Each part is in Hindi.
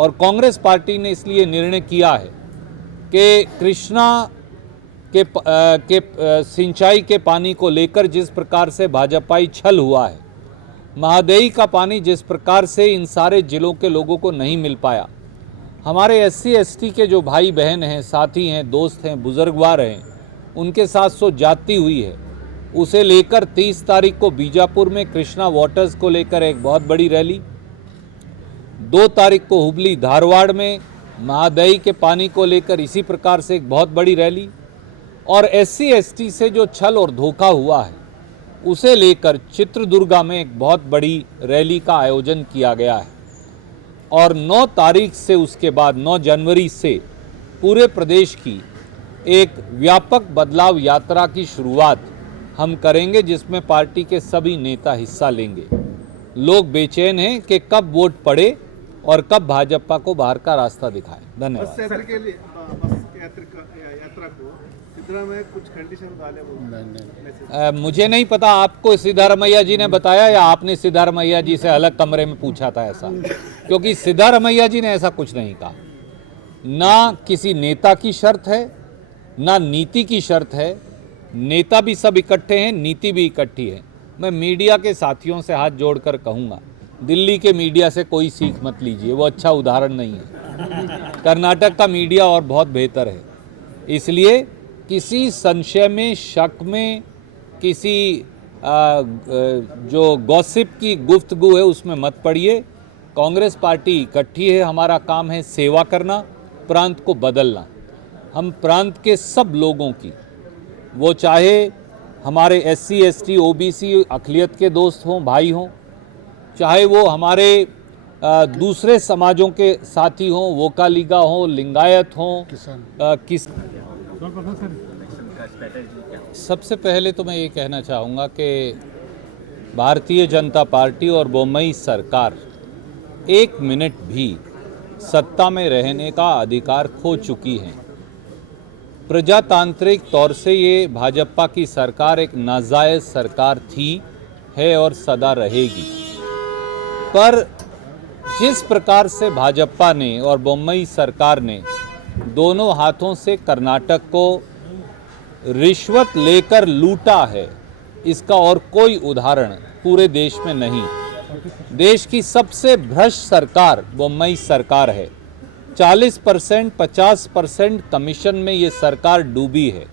और कांग्रेस पार्टी ने इसलिए निर्णय किया है कि कृष्णा के सिंचाई के पानी को लेकर जिस प्रकार से भाजपाई छल हुआ है, महादेई का पानी जिस प्रकार से इन सारे जिलों के लोगों को नहीं मिल पाया, हमारे SC ST के जो भाई बहन हैं, साथी हैं, दोस्त हैं, बुजुर्गवार हैं, उनके साथ सो जाती हुई है, उसे लेकर 30 तारीख को बीजापुर में कृष्णा वाटर्स को लेकर एक बहुत बड़ी रैली, 2 तारीख को हुबली धारवाड़ में महादेई के पानी को लेकर इसी प्रकार से एक बहुत बड़ी रैली, और SC ST से जो छल और धोखा हुआ है उसे लेकर चित्रदुर्गा में एक बहुत बड़ी रैली का आयोजन किया गया है। और 9 तारीख से उसके बाद 9 जनवरी से पूरे प्रदेश की एक व्यापक बदलाव यात्रा की शुरुआत हम करेंगे, जिसमें पार्टी के सभी नेता हिस्सा लेंगे। लोग बेचैन हैं कि कब वोट पड़े और कब भाजपा को बाहर का रास्ता दिखाएं। धन्यवाद। यात्रा को सिद्धरामैया कुछ कंडीशन डाले मुझे नहीं पता, आपको सिद्धारमैया जी ने बताया या आपने सिद्धारमैया जी से अलग कमरे में पूछा था ऐसा? क्योंकि सिद्धारमैया जी ने ऐसा कुछ नहीं कहा। ना किसी नेता की शर्त है, ना नीति की शर्त है। नेता भी सब इकट्ठे हैं, नीति भी इकट्ठी है। मैं मीडिया के साथियों से हाथ जोड़कर कहूँगा, दिल्ली के मीडिया से कोई सीख मत लीजिए, वो अच्छा उदाहरण नहीं है। कर्नाटक का मीडिया और बहुत बेहतर है। इसलिए किसी संशय में, शक में, किसी जो गॉसिप की गुफ्तगू है उसमें मत पड़िए। कांग्रेस पार्टी इकट्ठी है, हमारा काम है सेवा करना, प्रांत को बदलना। हम प्रांत के सब लोगों की, वो चाहे हमारे SC ST OBC अक़लियत के दोस्त हों, भाई हों, चाहे वो हमारे दूसरे समाजों के साथी हों, वोकालिगा हों, लिंगायत हों, सबसे पहले तो मैं ये कहना चाहूँगा कि भारतीय जनता पार्टी और बोम्मई सरकार 1 मिनट भी सत्ता में रहने का अधिकार खो चुकी है। प्रजातांत्रिक तौर से ये भाजपा की सरकार एक नाजायज़ सरकार थी, है और सदा रहेगी। पर जिस प्रकार से भाजपा ने और बोम्मई सरकार ने दोनों हाथों से कर्नाटक को रिश्वत लेकर लूटा है, इसका और कोई उदाहरण पूरे देश में नहीं। देश की सबसे भ्रष्ट सरकार बोम्मई सरकार है। 40% 50% कमीशन में ये सरकार डूबी है।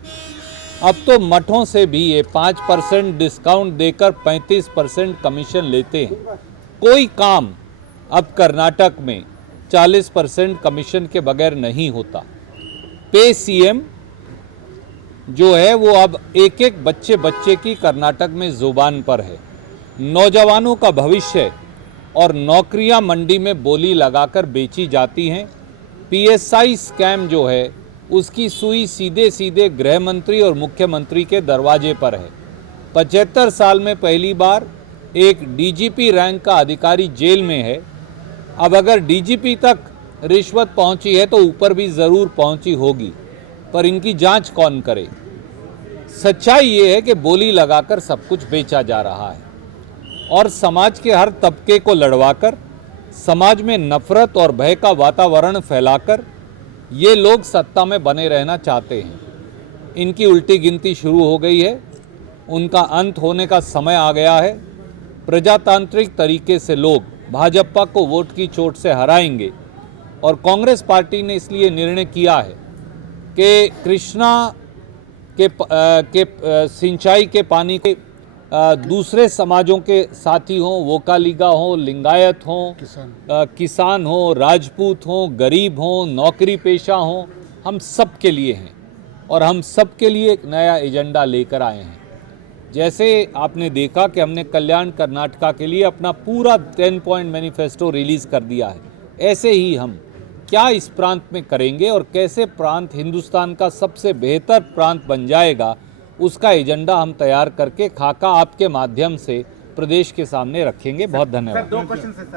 अब तो मठों से भी ये 5% डिस्काउंट देकर 35% कमीशन लेते हैं। कोई काम अब कर्नाटक में 40% कमीशन के बगैर नहीं होता। पे CM जो है वो अब एक बच्चे की कर्नाटक में जुबान पर है। नौजवानों का भविष्य और नौकरियां मंडी में बोली लगाकर बेची जाती हैं। PSI स्कैम जो है उसकी सुई सीधे सीधे गृह मंत्री और मुख्यमंत्री के दरवाजे पर है। 75 साल में पहली बार एक DGP रैंक का अधिकारी जेल में है। अब अगर DGP तक रिश्वत पहुंची है तो ऊपर भी ज़रूर पहुंची होगी, पर इनकी जांच कौन करे? सच्चाई ये है कि बोली लगाकर सब कुछ बेचा जा रहा है और समाज के हर तबके को लड़वाकर, समाज में नफरत और भय का वातावरण फैलाकर ये लोग सत्ता में बने रहना चाहते हैं। इनकी उल्टी गिनती शुरू हो गई है, उनका अंत होने का समय आ गया है। प्रजातांत्रिक तरीके से लोग भाजपा को वोट की चोट से हराएंगे और कांग्रेस पार्टी ने इसलिए निर्णय किया है कि कृष्णा के सिंचाई के पानी के दूसरे समाजों के साथी हों, वोकालिगा हों, लिंगायत हों, किसान हों, राजपूत हों, गरीब हों, नौकरी पेशा हों, हम सब के लिए हैं और हम सब के लिए एक नया एजेंडा लेकर आए हैं। जैसे आपने देखा कि हमने कल्याण कर्नाटका के लिए अपना पूरा 10 पॉइंट मैनिफेस्टो रिलीज़ कर दिया है, ऐसे ही हम क्या इस प्रांत में करेंगे और कैसे प्रांत हिंदुस्तान का सबसे बेहतर प्रांत बन जाएगा, उसका एजेंडा हम तैयार करके खाका आपके माध्यम से प्रदेश के सामने रखेंगे। बहुत धन्यवाद।